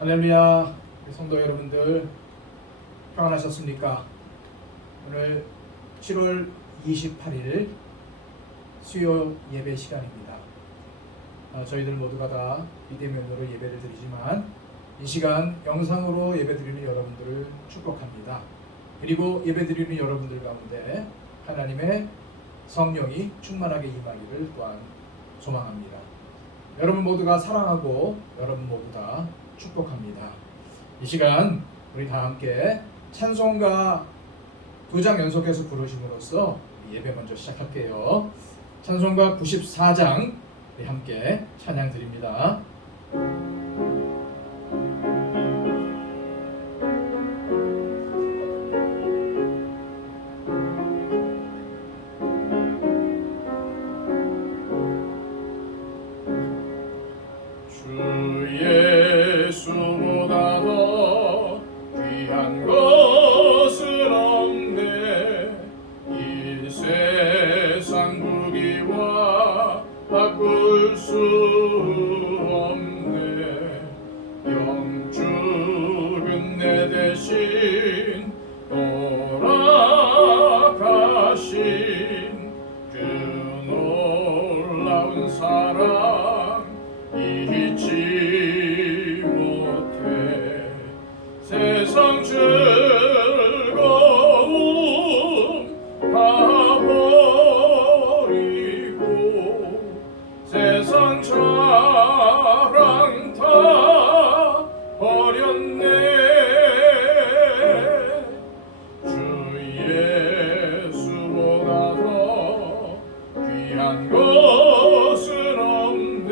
할렐루야, 성도 여러분들 평안하셨습니까? 오늘 7월 28일 수요 예배 시간입니다. 저희들 모두가 다 비대면으로 예배를 드리지만 이 시간 영상으로 예배드리는 여러분들을 축복합니다. 그리고 예배드리는 여러분들 가운데 하나님의 성령이 충만하게 임하기를 또한 소망합니다. 여러분 모두가 사랑하고 여러분 모두 다 축복합니다. 이 시간 우리 다 함께 찬송가 2장 연속해서 부르심으로써 예배 먼저 시작할게요. 찬송가 94장 우리 함께 찬양 드립니다. 바꿀 수 없네. 영죽은 내 대신 돌아가신 그 놀라운 사랑 잊지 못해. 세상 즐거움 다 세상 자랑 다 버렸네. 주 예수보다 더 귀한 것은 없네.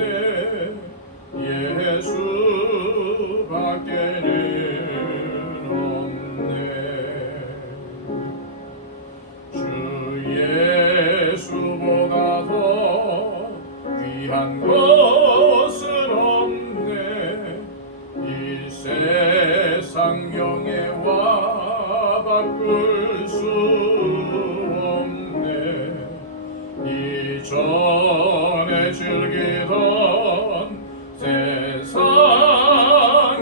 예수밖에는 없네. 주 예수보다 더 귀한 것은 없네. 이 세상 명예와 바꿀 수 없네. 이전에 즐기던 세상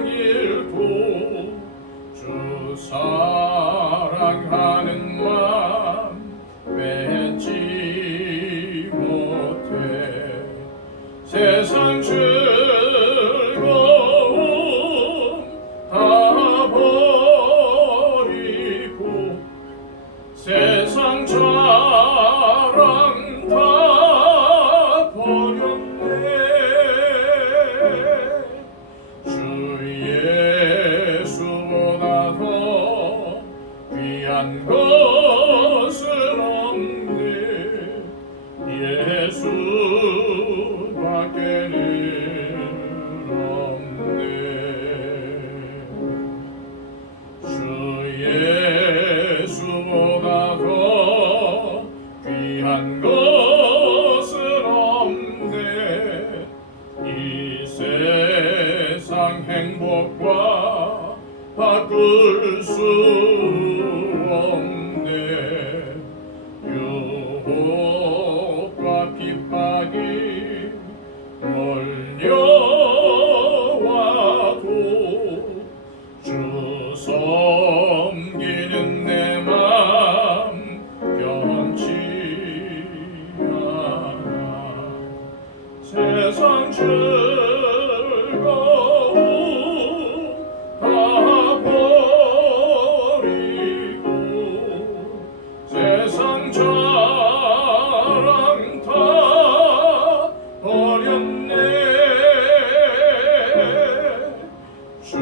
일도 주 사랑하는 맘 뺏지 못해. 세상 즐거움 다 버리고 세상 자랑 다 버렸네. 주 예수보다 더 귀한 것은 없네. 예수 밖에는 없네. 주 예수보다 더 귀한 것은 없네. 이 세상 행복과 바꿀 수 없네. 유혹과 핍박이 몰려와도 주 섬기는 내 맘 변치 않아. 세상 즐거움 다 버리고 세상 자랑 다 버렸네. 주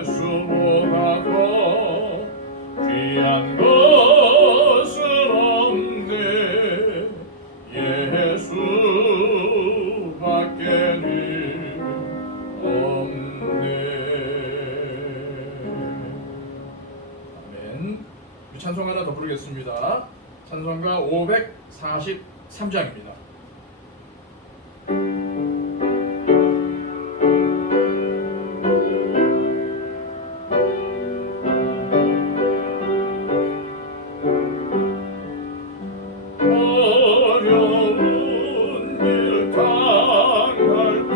예수보다 더 귀한 것은 없네. 예수밖에는 없네. 아멘. 우리 찬송 하나 더 부르겠습니다. 찬송가 543장입니다. 어려운 일 당할 때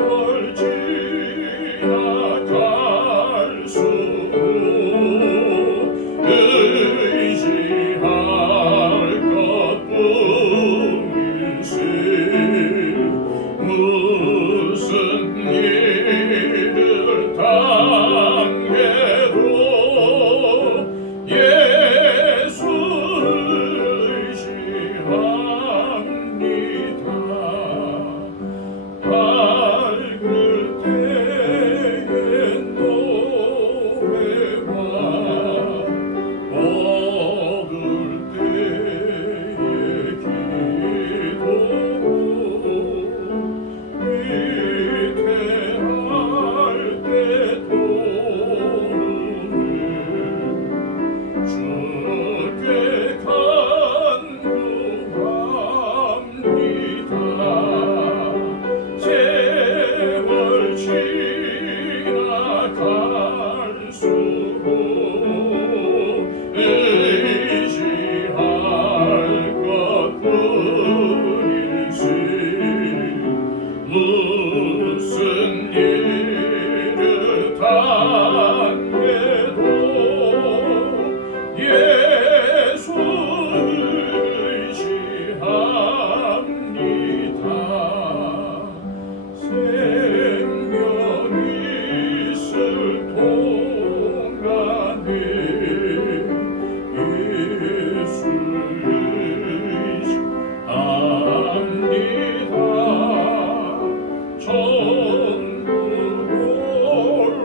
세월 지나갈수록 의지할 것뿐일세. 무슨 일을 당해도 예수 의지합니다. 밝을 때의 노래와 어두울 때의 기도, 위태할 때 도르네 주께 간구합니다. 세월 지나갈수록 의지할 것뿐일세. 무슨 일을 당해도 예수 의지합니다. 생명이 있을 동안에 예수 의지합니다. 천국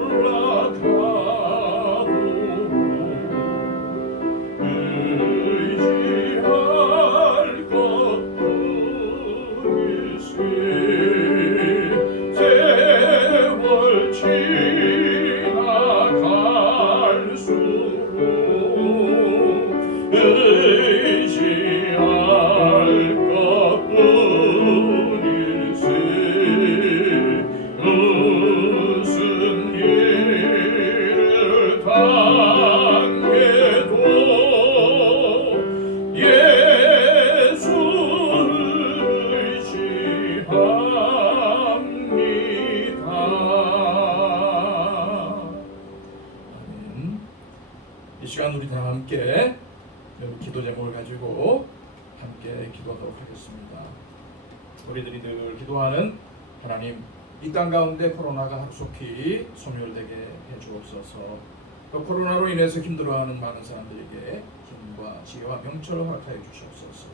올라가도 의지할 것뿐일세. 세월 지나갈수록 의지할 것뿐일세. 무슨 일을 당해도 예수 의지합니다. 아멘. 이 시간 우리 다 함께 기도 제목을 가지고 함께 기도하도록 하겠습니다. 우리들이 늘 기도하는 하나님, 이 땅 가운데 코로나가 속히 소멸되게 해주옵소서. 또 코로나로 인해서 힘들어하는 많은 사람들에게 힘과 지혜와 명철을 허락하여 주시옵소서.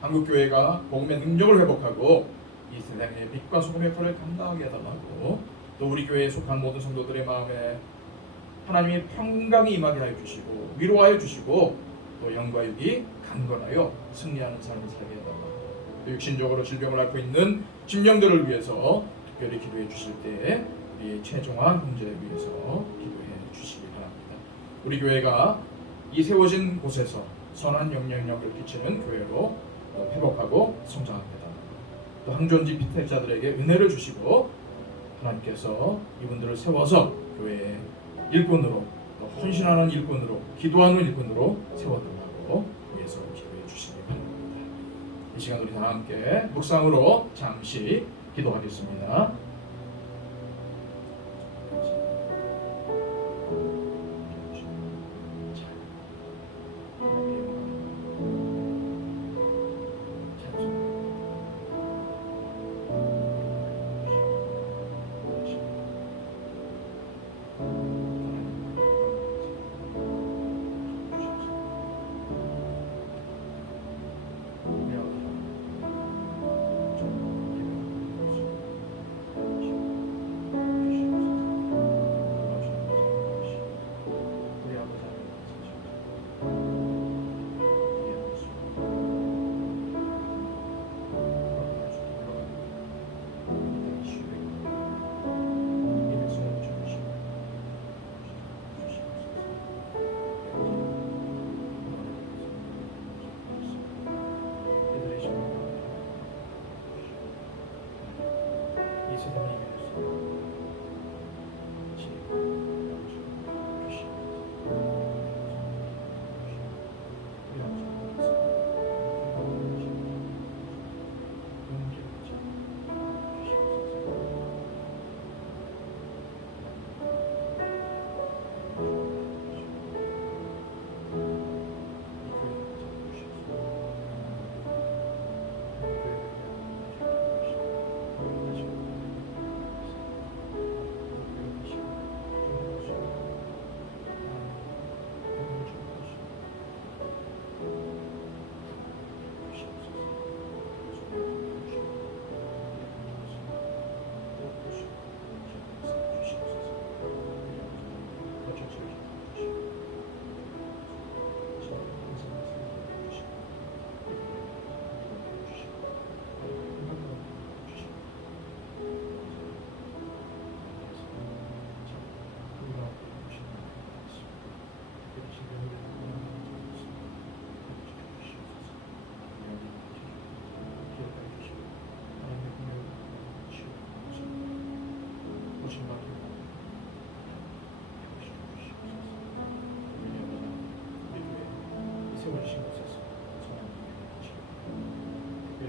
한국교회가 복음의 능력을 회복하고 이 세상의 빛과 소금의 역할을 감당하게 해달라고, 또 우리 교회에 속한 모든 성도들의 마음에 하나님의 평강이 임하게 하여 주시고 위로하여 주시고, 또 영과 육이 강건하여 승리하는 삶을 살게 해달라고, 또 육신적으로 질병을 앓고 있는 심령들을 위해서 특별히 기도해 주실 때 우리의 최종화 형제를 위해서 기도해 주시기 바랍니다. 우리 교회가 이 세워진 곳에서 선한 영향력을 끼치는 교회로 회복하고 성장하게 해달라고, 또 항존지 피택자들에게 은혜를 주시고 하나님께서 이분들을 세워서 교회의 일꾼으로, 또 헌신하는 일꾼으로, 기도하는 일꾼으로 세워달라고 위해서 기도해 주시기 바랍니다. 이 시간 우리 다 함께 묵상으로 잠시 기도하겠습니다.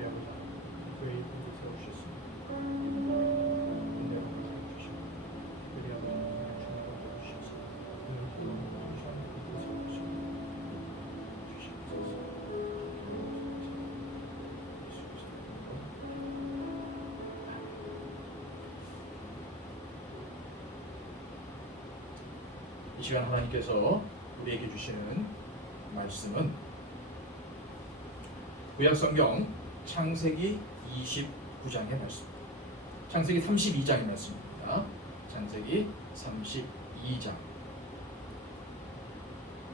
아버지 교회 이끌고 세워주셨습니다. 은혜로 주시고 우리 아버지 주님을 주셔서 오늘 기도를 이끌고 세워주시고 주시옵소서. 이 시간 하나님께서 우리에게 주시는 말씀은 구약성경 창세기 29장의 말씀, 창세기 32장의 말씀입니다. 창세기 32장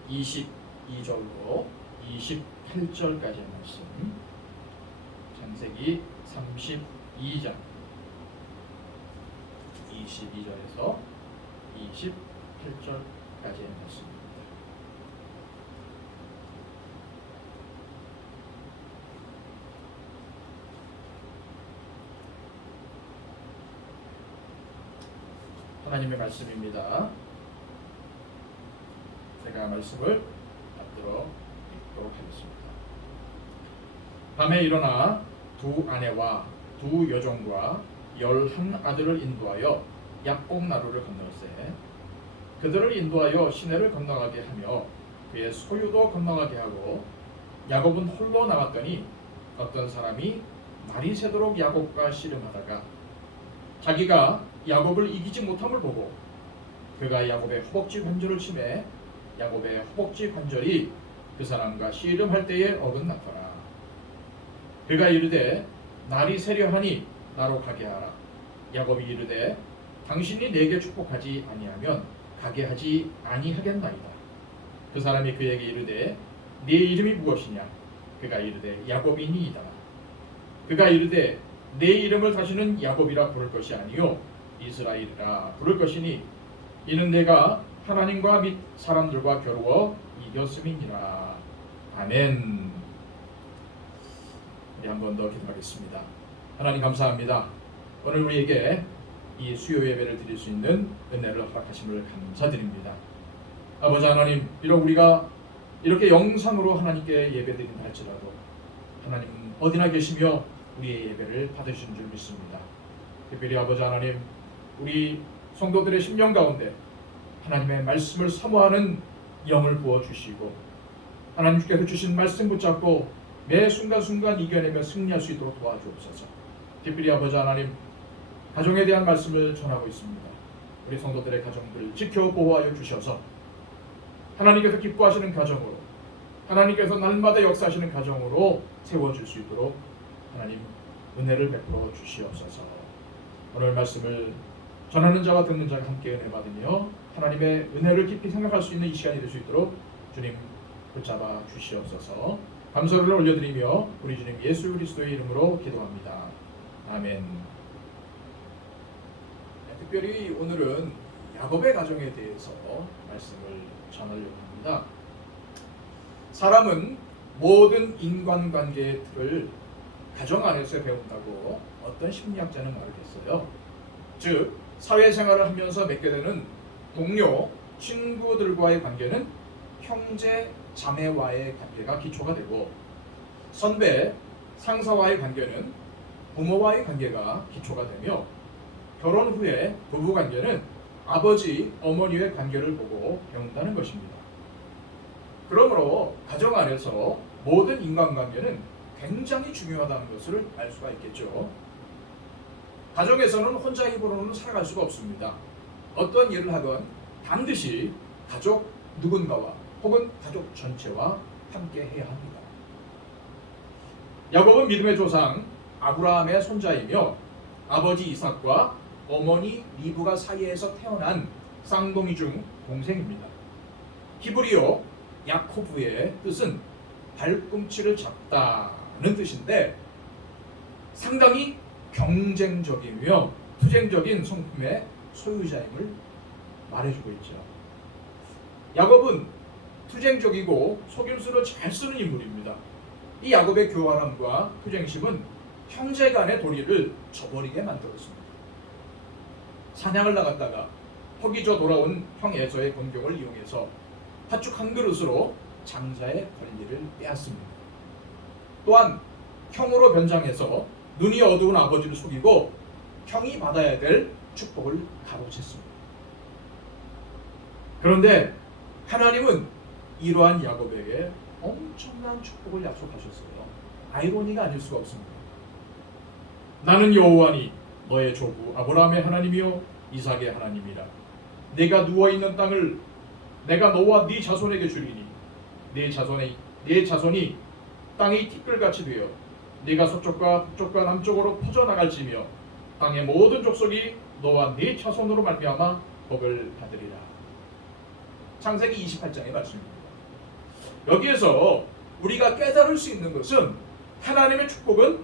22절로 28절까지의 말씀, 창세기 32장 22절에서 28절까지의 말씀입니다. 하나님의 말씀입니다. 제가 말씀을 받들어 읽도록 하겠습니다. 밤에 일어나 두 아내와 두 여종과 11 아들을 인도하여 약복 나루를 건널세 그들을 인도하여 시내를 건너가게 하며 그의 소유도 건너가게 하고 야곱은 홀로 나갔더니 어떤 사람이 날이 새도록 야곱과 씨름하다가 자기가 야곱을 이기지 못함을 보고 그가 야곱의 허벅지 관절을 치매 야곱의 허벅지 관절이 그 사람과 씨름할 때에 어긋났더라. 그가 이르되 날이 새려하니 나로 가게 하라. 야곱이 이르되 당신이 내게 축복하지 아니하면 가게 하지 아니하겠나이다. 그 사람이 그에게 이르되 네 이름이 무엇이냐? 그가 이르되 야곱이니이다. 그가 이르되 내 이름을 다시는 야곱이라 부를 것이 아니요 이스라엘이라 부를 것이니 이는 내가 하나님과 및 사람들과 겨루어 이겼음이니라. 아멘. 우리 한 번 더 기도하겠습니다. 하나님 감사합니다. 오늘 우리에게 이 수요 예배를 드릴 수 있는 은혜를 허락하심을 감사드립니다. 아버지 하나님, 비록 우리가 이렇게 영상으로 하나님께 예배드린다 할지라도 하나님 어디나 계시며 우리의 예배를 받으신 줄 믿습니다. 특별히 아버지 하나님, 우리 성도들의 심령 가운데 하나님의 말씀을 사모하는 영을 부어주시고 하나님께서 주신 말씀 붙잡고 매 순간순간 이겨내며 승리할 수 있도록 도와주옵소서. 특별히 아버지 하나님, 가정에 대한 말씀을 전하고 있습니다. 우리 성도들의 가정들을 지켜 보호하여 주셔서 하나님께서 기뻐하시는 가정으로, 하나님께서 날마다 역사하시는 가정으로 세워줄 수 있도록 하나님 은혜를 베풀어 주시옵소서. 오늘 말씀을 전하는 자와 듣는 자가 함께 은혜 받으며 하나님의 은혜를 깊이 생각할 수 있는 이 시간이 될 수 있도록 주님 붙잡아 주시옵소서. 감사를 올려드리며 우리 주님 예수 그리스도의 이름으로 기도합니다. 아멘. 특별히 오늘은 야곱의 가정에 대해서 말씀을 전하려고 합니다. 사람은 모든 인간관계의 틀을 가정 안에서 배운다고 어떤 심리학자는 말을 했어요. 즉 사회생활을 하면서 맺게 되는 동료, 친구들과의 관계는 형제, 자매와의 관계가 기초가 되고 선배, 상사와의 관계는 부모와의 관계가 기초가 되며 결혼 후에 부부관계는 아버지, 어머니의 관계를 보고 배운다는 것입니다. 그러므로 가정 안에서 모든 인간관계는 굉장히 중요하다는 것을 알 수가 있겠죠. 가정에서는 혼자 힘으로는 살아갈 수가 없습니다. 어떤 일을 하건 반드시 가족 누군가와 혹은 가족 전체와 함께 해야 합니다. 야곱은 믿음의 조상 아브라함의 손자이며 아버지 이삭과 어머니 리브가 사이에서 태어난 쌍둥이 중 동생입니다. 히브리어 야코브의 뜻은 발꿈치를 잡다는 뜻인데 상당히 경쟁적이며 투쟁적인 성품의 소유자임을 말해주고 있죠. 야곱은 투쟁적이고 속임수를 잘 쓰는 인물입니다. 이 야곱의 교활함과 투쟁심은 형제 간의 도리를 저버리게 만들었습니다. 사냥을 나갔다가 허기져 돌아온 형 에서의 공격을 이용해서 팥죽 한 그릇으로 장자의 권리를 빼앗습니다. 또한 형으로 변장해서 눈이 어두운 아버지를 속이고 형이 받아야 될 축복을 가로챘습니다. 그런데 하나님은 이러한 야곱에게 엄청난 축복을 약속하셨어요. 아이러니가 아닐 수가 없습니다. 나는 여호와니 너의 조부 아브라함의 하나님이요 이삭의 하나님이라. 네가 누워있는 땅을 내가 너와 네 자손에게 주리니 네 자손이 땅이 티끌같이 되어 네가 서쪽과 북쪽과 남쪽으로 퍼져나갈지며 땅의 모든 족속이 너와 네 자손으로 말미암아 복을 받으리라. 창세기 28장의 말씀입니다. 여기에서 우리가 깨달을 수 있는 것은 하나님의 축복은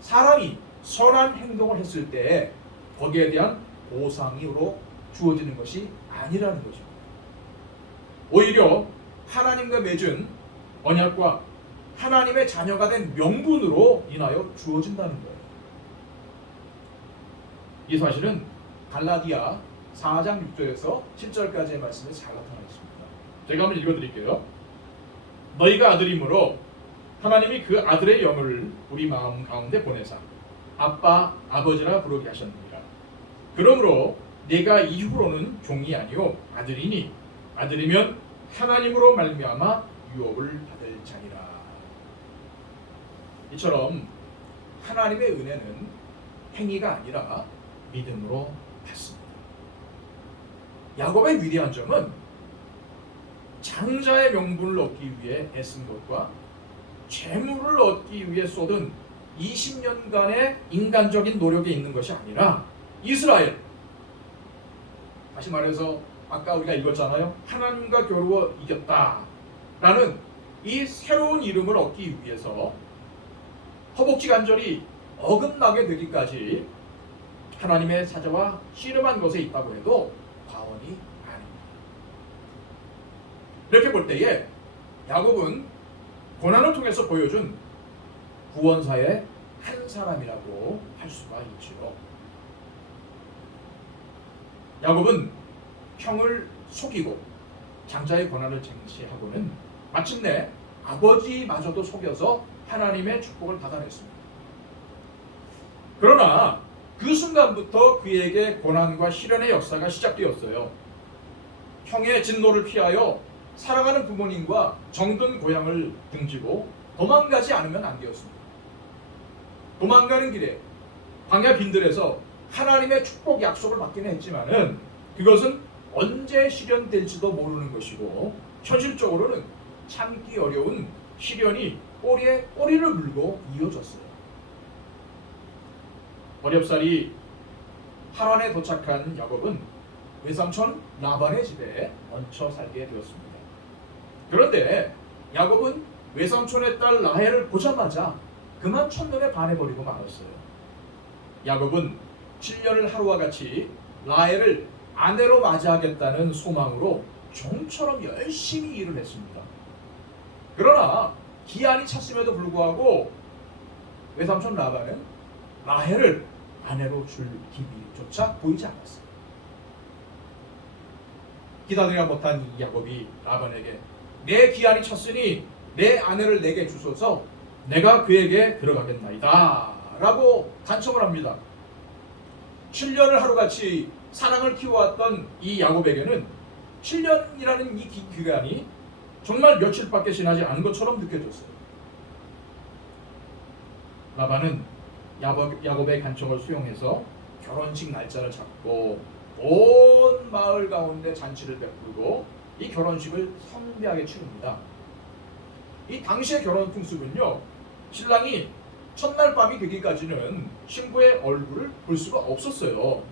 사람이 선한 행동을 했을 때 거기에 대한 보상으로 주어지는 것이 아니라는 것입니다. 오히려 하나님과 맺은 언약과 하나님의 자녀가 된 명분으로 인하여 주어진다는 거예요. 이 사실은 갈라디아 4장 6절에서 7절까지의 말씀에 잘 나타나 있습니다. 제가 한번 읽어드릴게요. 너희가 아들이므로 하나님이 그 아들의 영을 우리 마음 가운데 보내사 아빠 아버지라 부르게 하셨느니라. 그러므로 내가 이후로는 종이 아니요 아들이니 아들이면 하나님으로 말미암아 유업을 받을 자니라. 이처럼 하나님의 은혜는 행위가 아니라 믿음으로 받습니다. 야곱의 위대한 점은 장자의 명분을 얻기 위해 애쓴 것과 재물을 얻기 위해 쏟은 20년간의 인간적인 노력에 있는 것이 아니라 이스라엘, 다시 말해서 아까 우리가 읽었잖아요. 하나님과 겨루어 이겼다라는 이 새로운 이름을 얻기 위해서 허복지 간절히 어긋나게 되기까지 하나님의 사자와 씨름한 것에 있다고 해도 과언이 아닙니다. 이렇게 볼 때에 야곱은 고난을 통해서 보여준 구원사의 한 사람이라고 할 수가 있지요. 야곱은 형을 속이고 장자의 권한을 쟁취하고는 마침내 아버지마저도 속여서 하나님의 축복을 받아냈습니다. 그러나 그 순간부터 그에게 고난과 시련의 역사가 시작되었어요. 형의 진노를 피하여 사랑하는 부모님과 정든 고향을 등지고 도망가지 않으면 안 되었습니다. 도망가는 길에 광야 빈들에서 하나님의 축복 약속을 받기는 했지만은 그것은 언제 실현될지도 모르는 것이고 현실적으로는 참기 어려운 시련이 꼬리에 꼬리를 물고 이어졌어요. 어렵사리 하란에 도착한 야곱은 외삼촌 라반의 집에 얹혀 살게 되었습니다. 그런데 야곱은 외삼촌의 딸 라헬을 보자마자 그만 첫눈에 반해버리고 말았어요. 야곱은 7년을 하루와 같이 라헬을 아내로 맞이하겠다는 소망으로 종처럼 열심히 일을 했습니다. 그러나 기한이 찼음에도 불구하고 외삼촌 라반은 라헬을 아내로 줄 기미조차 보이지 않았어요. 기다리라 못한 이 야곱이 라반에게 내 기한이 찼으니 내 아내를 내게 주소서 내가 그에게 들어가겠나이다 라고 간청을 합니다. 7년을 하루같이 사랑을 키워왔던 이 야곱에게는 7년이라는 이 기간이 정말 며칠밖에 지나지 않은 것처럼 느껴졌어요. 라반은 야곱의 간청을 수용해서 결혼식 날짜를 잡고 온 마을 가운데 잔치를 베풀고 이 결혼식을 성대하게 치릅니다. 이 당시의 결혼 풍습은요, 신랑이 첫날 밤이 되기까지는 신부의 얼굴을 볼 수가 없었어요.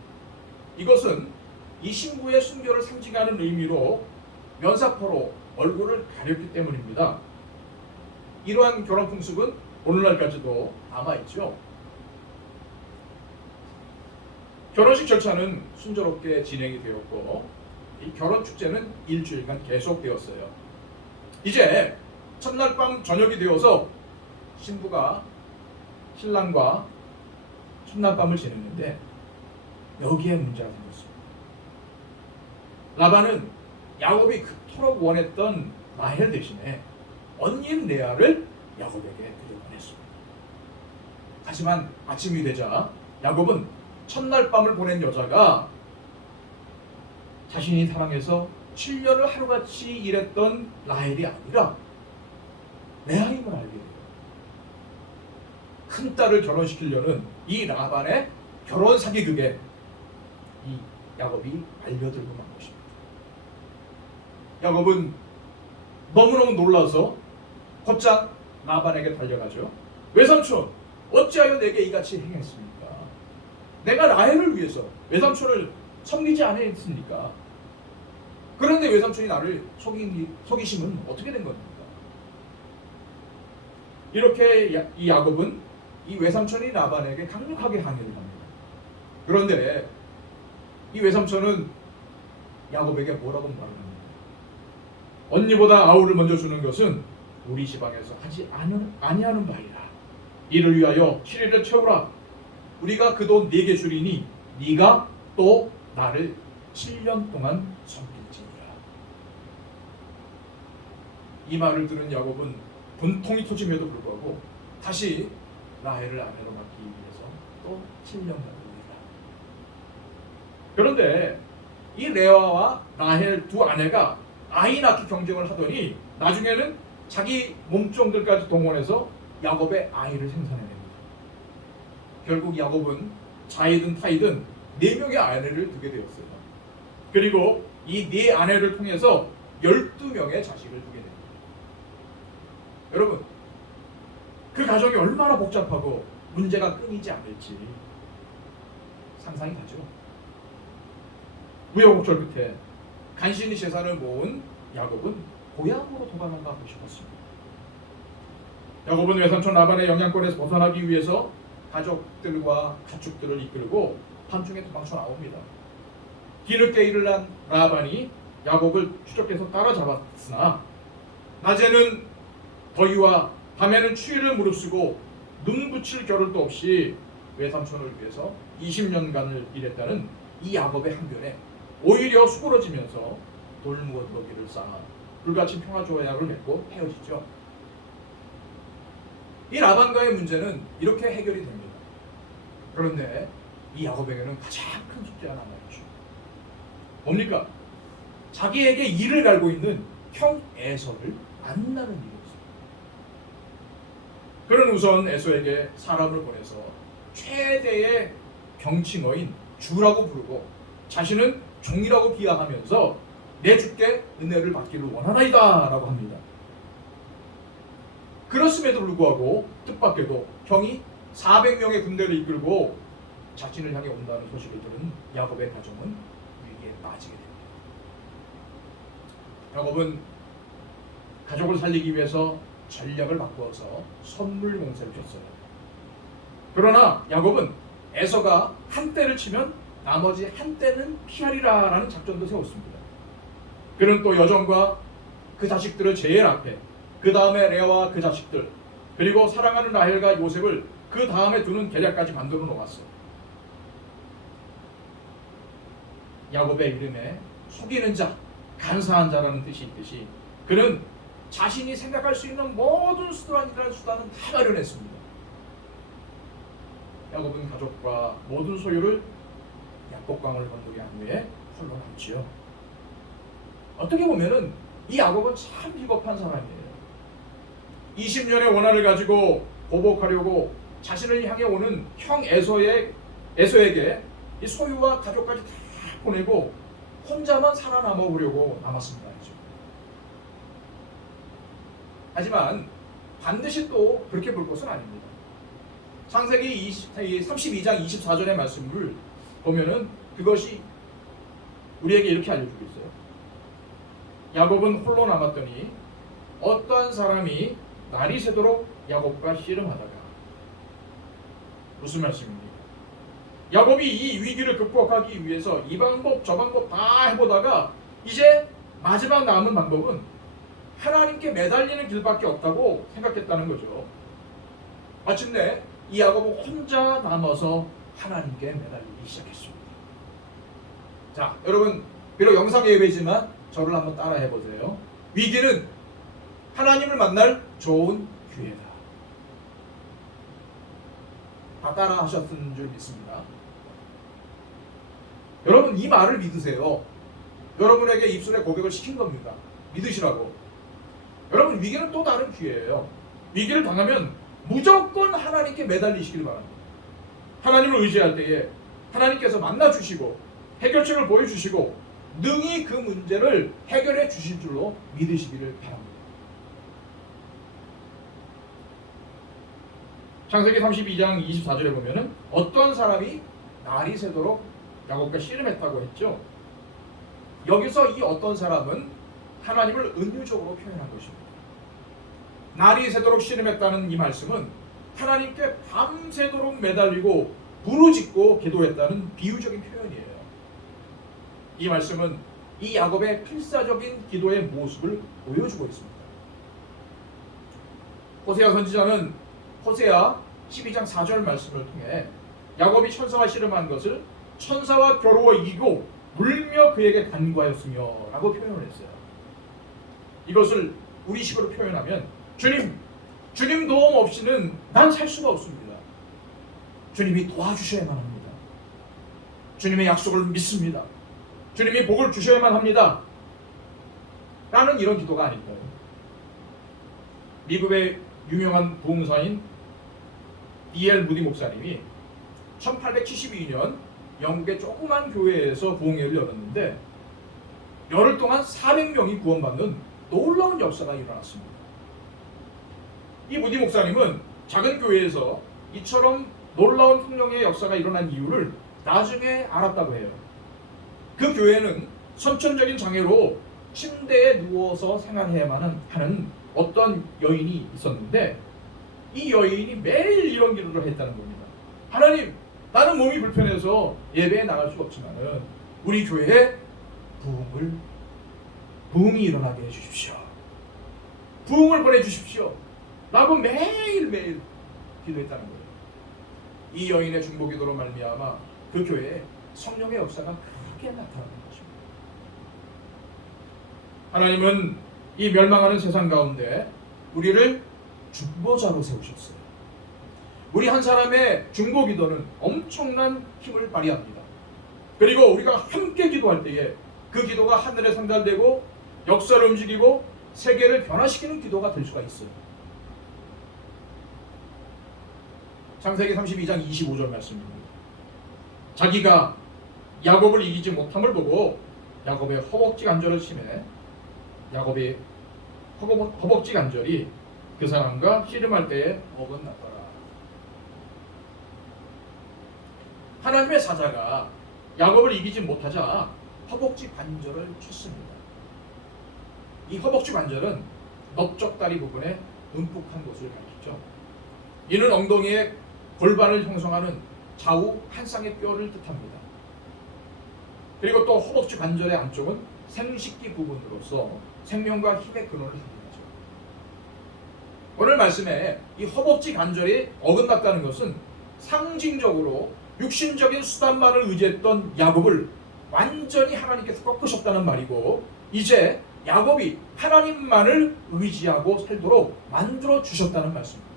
이것은 이 신부의 순결을 상징하는 의미로 면사포로 얼굴을 가렸기 때문입니다. 이러한 결혼 풍습은 오늘날까지도 남아있죠. 결혼식 절차는 순조롭게 진행이 되었고 이 결혼 축제는 일주일간 계속되었어요. 이제 첫날 밤 저녁이 되어서 신부가 신랑과 첫날 밤을 지냈는데 여기에 문제가 생겼습니다. 라반은 야곱이 그토록 원했던 라헬 대신에 언니인 레아를 야곱에게 드려보냈습니다. 하지만 아침이 되자 야곱은 첫날 밤을 보낸 여자가 자신이 사랑해서 7년을 하루같이 일했던 라헬이 아니라 레아임을 알게 돼요. 큰 딸을 결혼시키려는 이 라반의 결혼 사기극에 이 야곱이 말려들고 만 것입니다. 야곱은 너무너무 놀라서 곧장 라반에게 달려가죠. 외삼촌, 어찌하여 내게 이같이 행했습니까? 내가 라헬을 위해서 외삼촌을 섬기지 않았습니까? 그런데 외삼촌이 나를 속이심은 어떻게 된 겁니까? 이렇게 이 야곱은 이 외삼촌이 라반에게 강력하게 항의를 합니다. 그런데 이 외삼촌은 야곱에게 뭐라고 말합니까? 언니보다 아우를 먼저 주는 것은 우리 지방에서 하지 아니하는 바이라. 이를 위하여 7일을 채우라. 우리가 그 돈 4개 주리니 네가 또 나를 7년 동안 섬길지니라. 이 말을 들은 야곱은 분통이 터짐에도 불구하고 다시 라헬을 아내로 맡기 위해서 또 7년간을 일하라. 그런데 이 레아와 라헬 두 아내가 아이 낳기 경쟁을 하더니 나중에는 자기 몸종들까지 동원해서 야곱의 아이를 생산해냅니다. 결국 야곱은 자이든 타이든 4명의 아내를 두게 되었어요. 그리고 이 4 아내를 통해서 12명의 자식을 두게 됩니다. 여러분, 그 가정이 얼마나 복잡하고 문제가 끊이지 않을지 상상이 가죠. 우여곡절 끝에 간신히 재산을 모은 야곱은 고향으로 도망가고 싶었습니다. 야곱은 외삼촌 라반의 영향권에서 벗어나기 위해서 가족들과 가축들을 이끌고 밤중에 도망쳐 나옵니다. 뒤늦게 일어난 라반이 야곱을 추적해서 따라잡았으나 낮에는 더위와 밤에는 추위를 무릅쓰고 눈 붙일 겨를도 없이 외삼촌을 위해서 20년간을 일했다는 이 야곱의 항변에 오히려 수그러지면서 돌무더기를 쌓아 불같이 평화조약을 맺고 헤어지죠. 이 라반과의 문제는 이렇게 해결이 됩니다. 그런데 이 야곱에게는 가장 큰 숙제가 남아있죠. 뭡니까? 자기에게 이를 갈고 있는 형 에서를 만나는 일이었어요. 그는 우선 에서에게 사람을 보내서 최대의 경칭어인 주라고 부르고 자신은 종이라고 비하하면서 내 주께 은혜를 받기를 원하나이다 라고 합니다. 그렇음에도 불구하고 뜻밖에도 형이 400명의 군대를 이끌고 자신을 향해 온다는 소식을 들은 야곱의 가정은 위기에 빠지게 됩니다. 야곱은 가족을 살리기 위해서 전략을 바꾸어서 선물 공세를 줬어요. 그러나 야곱은 에서가 한 대를 치면 나머지 한 대는 피하리라라는 작전도 세웠습니다. 그는 또 여종과 그 자식들을 제일 앞에, 그 다음에 레아와 그 자식들, 그리고 사랑하는 라헬과 요셉을 그 다음에 두는 계략까지 만들어 놓았어요. 야곱의 이름에 속이는 자, 간사한 자라는 뜻이 있듯이 그는 자신이 생각할 수 있는 모든 수단을 다 마련했습니다. 야곱은 가족과 모든 소유를 약복강을 건너게 한 후에 홀로 남지요. 어떻게 보면은 이 야곱은 참 비겁한 사람이에요. 20년의 원한을 가지고 보복하려고 자신을 향해 오는 형 에서에게 이 소유와 가족까지 다 보내고 혼자만 살아남아 보려고 남았습니다. 하지만 반드시 또 그렇게 볼 것은 아닙니다. 창세기 32장 24절의 말씀을 보면은 그것이 우리에게 이렇게 알려주고 있어요. 야곱은 홀로 남았더니 어떠한 사람이 날이 새도록 야곱과 씨름하다가. 무슨 말씀입니까? 야곱이 이 위기를 극복하기 위해서 이 방법 저 방법 다 해보다가 이제 마지막 남은 방법은 하나님께 매달리는 길밖에 없다고 생각했다는 거죠. 마침내 이 야곱은 혼자 남아서 하나님께 매달리기 시작했습니다. 자, 여러분, 비록 영상 예배지만 저를 한번 따라 해보세요. 위기는 하나님을 만날 좋은 기회다. 다 따라하셨던 줄 믿습니다. 여러분 이 말을 믿으세요. 여러분에게 입술에 고백을 시킨 겁니다. 믿으시라고. 여러분 위기는 또 다른 기회예요. 위기를 당하면 무조건 하나님께 매달리시길 바랍니다. 하나님을 의지할 때에 하나님께서 만나주시고 해결책을 보여주시고 능히 그 문제를 해결해 주실 줄로 믿으시기를 바랍니다. 창세기 32장 24절에 보면은 어떤 사람이 날이 새도록 야곱과 씨름했다고 했죠. 여기서 이 어떤 사람은 하나님을 은유적으로 표현한 것입니다. 날이 새도록 씨름했다는 이 말씀은 하나님께 밤새도록 매달리고 부르짖고 기도했다는 비유적인 표현이에요. 이 말씀은 이 야곱의 필사적인 기도의 모습을 보여주고 있습니다. 호세아 선지자는 호세아 12장 4절 말씀을 통해 야곱이 천사와 씨름한 것을 천사와 겨루어 이기고 울며 그에게 간구하였으며 라고 표현을 했어요. 이것을 우리식으로 표현하면 주님 도움 없이는 난 살 수가 없습니다. 주님이 도와주셔야만 합니다. 주님의 약속을 믿습니다. 주님이 복을 주셔야만 합니다. 라는 이런 기도가 아닐까요? 미국의 유명한 부흥사인 D.L. 무디 목사님이 1872년 영국의 조그만 교회에서 부흥회를 열었는데 열흘 동안 400명이 구원받는 놀라운 역사가 일어났습니다. 이 무디 목사님은 작은 교회에서 이처럼 놀라운 성령의 역사가 일어난 이유를 나중에 알았다고 해요. 그 교회는 선천적인 장애로 침대에 누워서 생활해야만 하는 어떤 여인이 있었는데 이 여인이 매일 이런 기도를 했다는 겁니다. 하나님, 나는 몸이 불편해서 예배에 나갈 수 없지만은 우리 교회에 부흥이 일어나게 해주십시오. 부흥을 보내주십시오. 라고 매일매일 기도했다는 거예요. 이 여인의 중보기도로 말미암아 그 교회에 성령의 역사가 크게 나타나는 것입니다. 하나님은 이 멸망하는 세상 가운데 우리를 중보자로 세우셨어요. 우리 한 사람의 중보기도는 엄청난 힘을 발휘합니다. 그리고 우리가 함께 기도할 때에 그 기도가 하늘에 상달되고 역사를 움직이고 세계를 변화시키는 기도가 될 수가 있어요. 창세기 32장 25절 말씀입니다. 자기가 야곱을 이기지 못함을 보고 야곱의 허벅지 관절을 심해 야곱의 허벅지 관절이 그 사람과 씨름할 때에 어긋났더라. 하나님의 사자가 야곱을 이기지 못하자 허벅지 관절을 쳤습니다. 이 허벅지 관절은 넓적다리 부분에 움푹한 곳을 가리키죠. 이는 엉덩이의 골반을 형성하는 좌우 한 쌍의 뼈를 뜻합니다. 그리고 또 허벅지 관절의 안쪽은 생식기 부분으로서 생명과 힘의 근원을 상징하죠. 오늘 말씀에 이 허벅지 관절이 어긋났다는 것은 상징적으로 육신적인 수단만을 의지했던 야곱을 완전히 하나님께서 꺾으셨다는 말이고 이제 야곱이 하나님만을 의지하고 살도록 만들어 주셨다는 말씀입니다.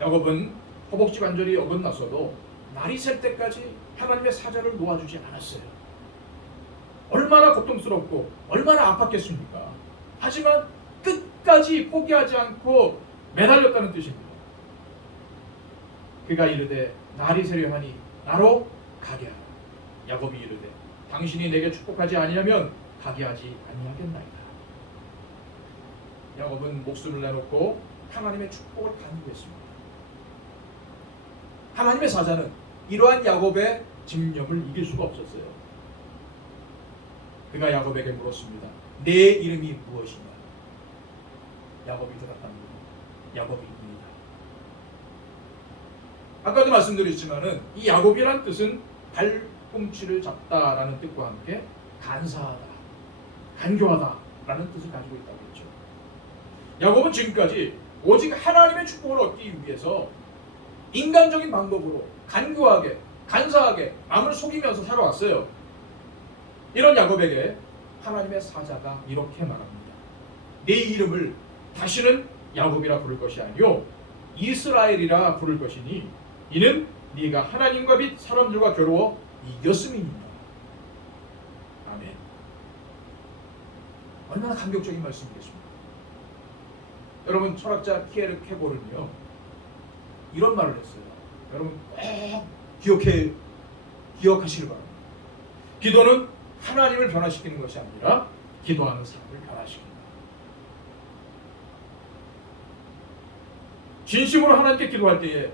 야곱은 허벅지 관절이 어긋났어도 날이 셀 때까지 하나님의 사자를 놓아주지 않았어요. 얼마나 고통스럽고 얼마나 아팠겠습니까? 하지만 끝까지 포기하지 않고 매달렸다는 뜻입니다. 그가 이르되 날이 새려 하니 나로 가게 하라. 야곱이 이르되 당신이 내게 축복하지 아니하면 가게 하지 아니하겠나이다. 야곱은 목숨을 내놓고 하나님의 축복을 간구했습니다. 하나님의 사자는 이러한 야곱의 집념을 이길 수가 없었어요. 그가 야곱에게 물었습니다. 내 이름이 무엇이냐? 야곱이 대답합니다. 야곱입니다. 아까도 말씀드렸지만은 이 야곱이란 뜻은 발꿈치를 잡다라는 뜻과 함께 간사하다, 간교하다라는 뜻을 가지고 있다고 했죠. 야곱은 지금까지 오직 하나님의 축복을 얻기 위해서 인간적인 방법으로 간교하게, 간사하게 남을 속이면서 살아왔어요. 이런 야곱에게 하나님의 사자가 이렇게 말합니다. 내 이름을 다시는 야곱이라 부를 것이 아니요 이스라엘이라 부를 것이니 이는 네가 하나님과 및 사람들과 겨루어 이겼음이니라. 아멘. 얼마나 감격적인 말씀이겠습니까? 여러분, 철학자 피에르 케고르는요 이런 말을 했어요. 여러분 꼭 기억하시길 바랍니다. 기도는 하나님을 변화시키는 것이 아니라 기도하는 사람을 변화시킨다. 진심으로 하나님께 기도할 때에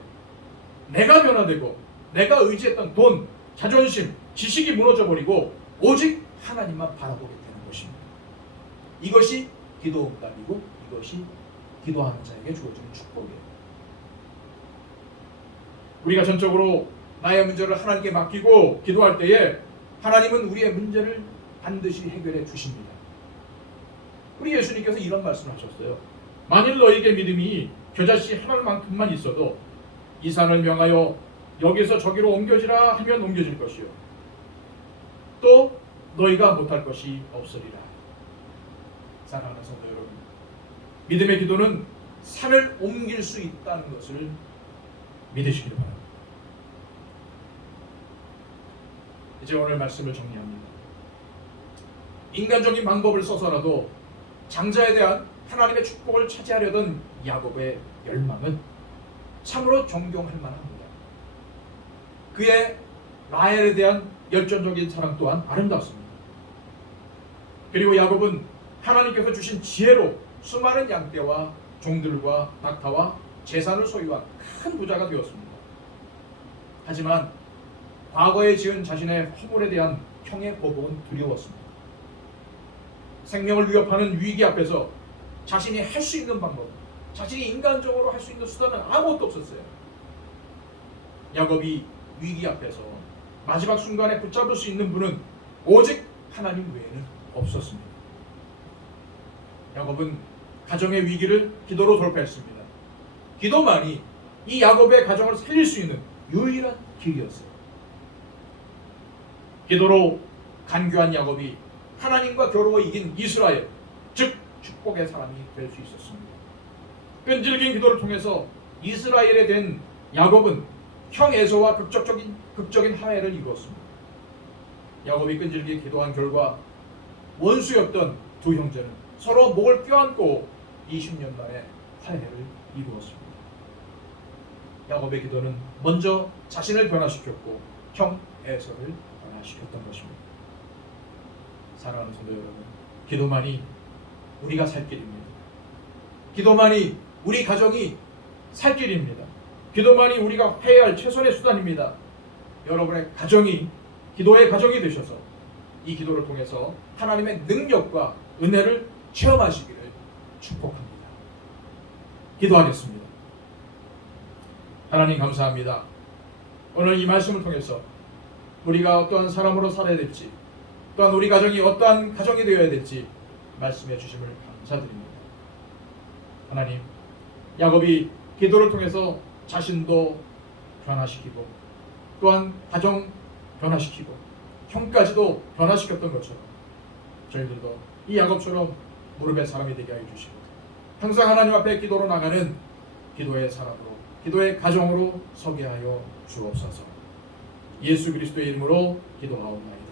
내가 변화되고 내가 의지했던 돈, 자존심, 지식이 무너져버리고 오직 하나님만 바라보게 되는 것입니다. 이것이 기도 응답이고 이것이 기도하는 자에게 주어지는 축복이에요. 우리가 전적으로 나의 문제를 하나님께 맡기고 기도할 때에 하나님은 우리의 문제를 반드시 해결해 주십니다. 우리 예수님께서 이런 말씀을 하셨어요. 만일 너에게 믿음이 겨자씨 하나만큼만 있어도 이 산을 명하여 여기서 저기로 옮겨지라 하면 옮겨질 것이요 또 너희가 못할 것이 없으리라. 사랑하는 성도 여러분, 믿음의 기도는 산을 옮길 수 있다는 것을 믿으시길 바랍니다. 이제 오늘 말씀을 정리합니다. 인간적인 방법을 써서라도 장자에 대한 하나님의 축복을 차지하려던 야곱의 열망은 참으로 존경할 만합니다. 그의 라헬에 대한 열정적인 사랑 또한 아름답습니다. 그리고 야곱은 하나님께서 주신 지혜로 수많은 양떼와 종들과 낙타와 재산을 소유한 큰 부자가 되었습니다. 하지만 과거에 지은 자신의 허물에 대한 형의 보복은 두려웠습니다. 생명을 위협하는 위기 앞에서 자신이 할 수 있는 방법, 자신이 인간적으로 할 수 있는 수단은 아무것도 없었어요. 야곱이 위기 앞에서 마지막 순간에 붙잡을 수 있는 분은 오직 하나님 외에는 없었습니다. 야곱은 가정의 위기를 기도로 돌파했습니다. 기도만이 이 야곱의 가정을 살릴 수 있는 유일한 길이었어요. 기도로 간교한 야곱이 하나님과 겨루어 이긴 이스라엘, 즉 축복의 사람이 될 수 있었습니다. 끈질긴 기도를 통해서 이스라엘에 된 야곱은 형 에서와 극적인 화해를 이루었습니다. 야곱이 끈질기게 기도한 결과 원수였던 두 형제는 서로 목을 껴안고 20년 만에 화해를 이루었습니다. 야곱의 기도는 먼저 자신을 변화시켰고 형 에서를 변화시켰던 것입니다. 사랑하는 성도 여러분, 기도만이 우리가 살 길입니다. 기도만이 우리 가정이 살 길입니다. 기도만이 우리가 해야 할 최선의 수단입니다. 여러분의 가정이 기도의 가정이 되셔서 이 기도를 통해서 하나님의 능력과 은혜를 체험하시기를 축복합니다. 기도하겠습니다. 하나님 감사합니다. 오늘 이 말씀을 통해서 우리가 어떠한 사람으로 살아야 될지, 또한 우리 가정이 어떠한 가정이 되어야 될지 말씀해 주심을 감사드립니다. 하나님, 야곱이 기도를 통해서 자신도 변화시키고 또한 가정 변화시키고 형까지도 변화시켰던 것처럼 저희들도 이 야곱처럼 무릎의 사람이 되게 하여 주시고 항상 하나님 앞에 기도로 나가는 기도의 사람으로, 기도의 가정으로 서게 하여 주옵소서. 예수 그리스도의 이름으로 기도하옵나이다.